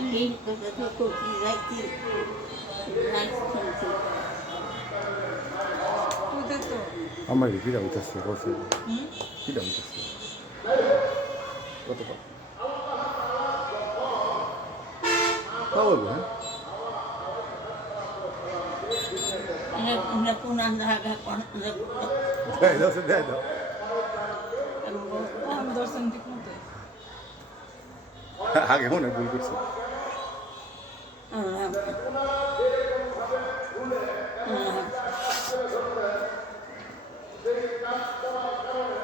lagi tutup lagi আমার কি দাম চাচ্ছে কত কি দাম চাচ্ছে কত তাও বলবো হ্যাঁ Una punanda agak দেয় দাও সে দেয় দাও দর্শন ঠিক মতো আগে মনে ভুল করছি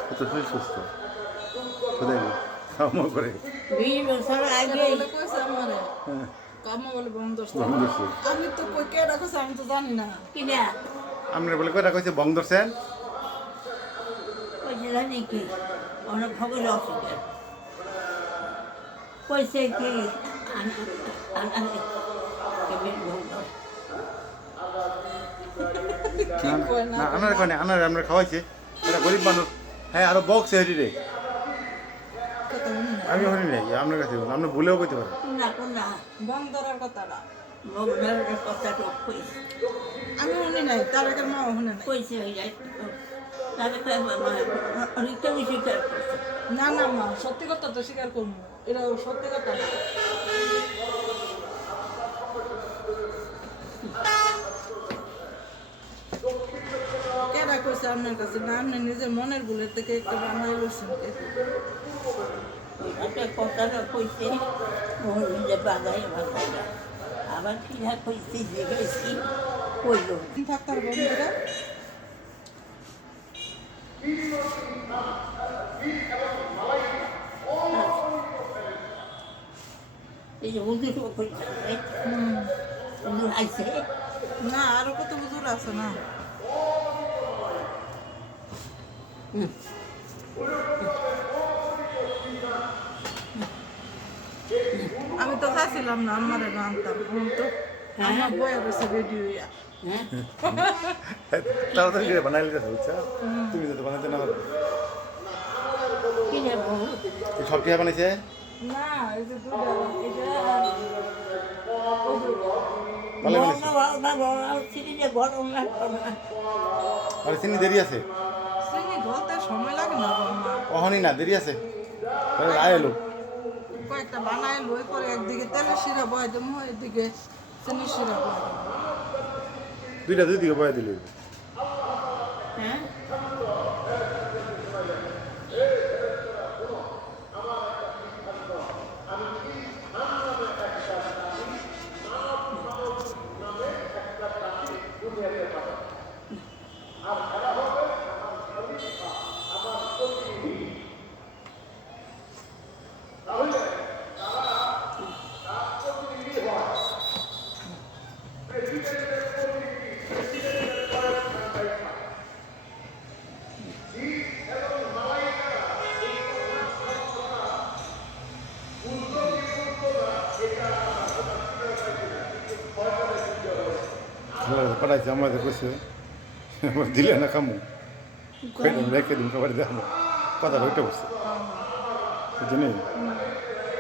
কত সুস্থ কোথায় খাওয়া করে বলে কইছে আমারে কামা বলে বং দর্শন আমি তো কই কে রাখছে আমি তো জানি না Kina, আমরা বলে কয়টা কইছে বং ধরছেন kau jalan ni, orang kau gelap sikit. Kau segi anak kami bongkar. ঠিক কই না না আনার কারণে আনার আমরা খাওয়াইছি এটা গরিব মানুষ হ্যাঁ আরো বক্স হেরি রে কত মনে না আমি হরি নাই আপনার কাছে আপনি ভুলেও কইতে পারেন Kuna, বং ধরার কথাটা bongkar kota tu kau. আমি শুনি নাই তার আগে মা শুনে নাই Kau segi, tapi kau mama, orang itu mesti kau. না না মা সত্যি কথা তো স্বীকার করবো এটা সত্যি কথা না কেডা কইছে আপনার কাছে না আপনি নিজের মনের ভুলের থেকে একটা বানাই লইছেন Ada kota tu kau segi, mohon dia bagai. Abang kita kau segi segi, kau lo. থাকতার বন্ধুরা Ini untuk tu kau segi, untuk asyik. না আরো কত বুঝুর আছে না আমি তো খাইছিলাম না আমার আনতাম তো আমার বইয়া রয়েছে রেডি হইয়া তাড়াতাড়ি করে বানাই লিতে বুঝছো তুমি যদি বানাইতে না পারো Kini bahu. এই সব টিয়া বানাইছে না এই যে দুইটা এটা ভালো বানাইছে Bawa sini dia borong lah. আর চিনি দেরি আছে চিনি গলতে সময় লাগে না বাবা অহনি না দেরি আছে আয় এলো কয়েকটা বানায় লই করে একদিকে তেলের শিরা বয় দেবো এদিকে চিনি শিরা বয় দেবো দুইটা দুই দিকে বয়া দিলে Hah? পড়াইছে আমাদের কইছে আমার দিলে না খামু কইলাম রেখে দিন খাবার দেখানো কথা ওইটা বসছে বুঝলি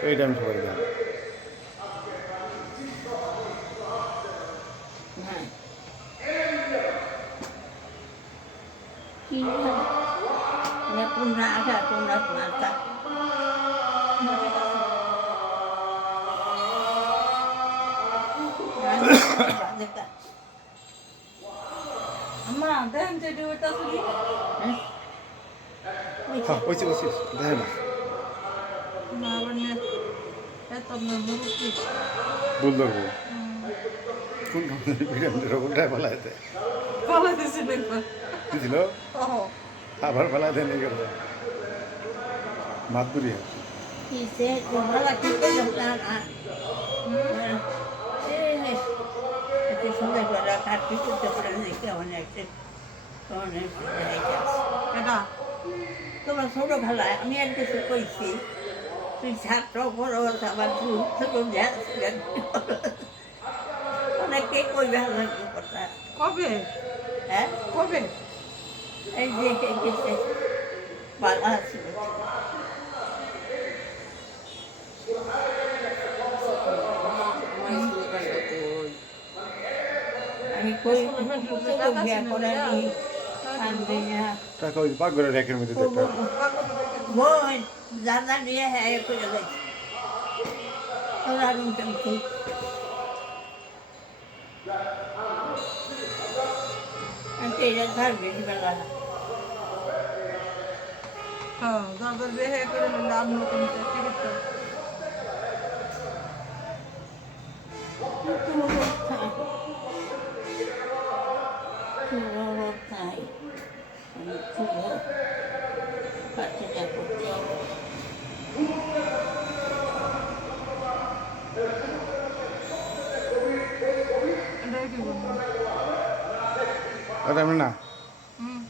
এইটা আমি খাবার দেখানো Kini. Ni puna ada puna mata. আম্মা দেখেন যেটি ওইটা শুনি হ্যাঁ ওইছে ওইছে দেখেন না আবার নে এত আপনার মুরুব্বি ভুল ধরবো কোন বিরিয়ানির রকমটাই ফেলাই দেয় পালা দিছি দেখবেন দিছিল ও আবার ফেলাই দেয় নি করে মাত বুড়িয়া Kise kumala kita jalan. Itu semua pada kaki itu terus ni kawan itu. Kawan itu dah jelas. এটা Kalau sudah kalah, kami ada suku isi. Tu satu orang sama tu sebelum dia sudah. Anak kekoi dah lagi pertah. কবে Eh? কবে Ini kita balas. আমি কই বিয়া করা নেই আনবে না টাকা ওই পাকঘরের র্যাকের মধ্যে একটা বোন দাদা নিয়ে হ্যাঁ করে গেছে ওরা রুম টানতে এটা ছাড়বে বেলা হ্যাঁ যাদের বিয়ে করে নিলে আর নতুন চাকরি করতে হবে। এটাই কি বলবো এটা আমি না হুম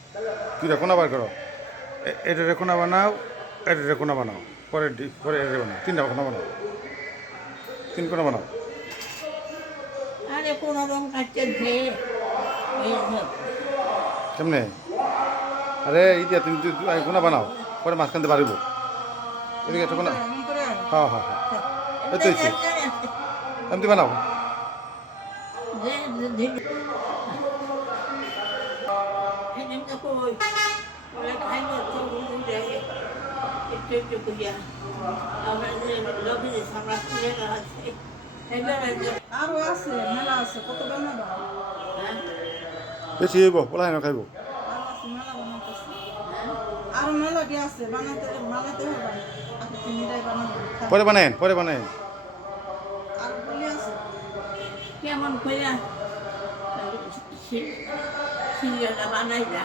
তুই রেখো না বার করো এটা রেখো না বানাও এটা রেখো না বানাও পরে পরে এটা বানাও তিনটা কোনা বানাও তিন কোনা বানাও আরে কোনো রকম কাটছে ধেয়ে কেমনে আরে এই যে তুমি কোনা বানাও পরে মাঝখান দিয়ে বাড়িব এদিকে একটা কোনা এমন করে হ্যাঁ হ্যাঁ হ্যাঁ এই তো হয়েছে এমনি বানাও আরো আছে মেলা আছে কত বানাবো বেশি হইব পোলাই না খাইব আরো আছে মেলা বানাতেছে আরো মেলা কি আছে বানাতে বানাতে হবে আপনি তিনটাই বানাবেন পরে বানায়েন পরে বানায়েন আর বলি আছে কেমন করে সিরিয়ালটা বানাই না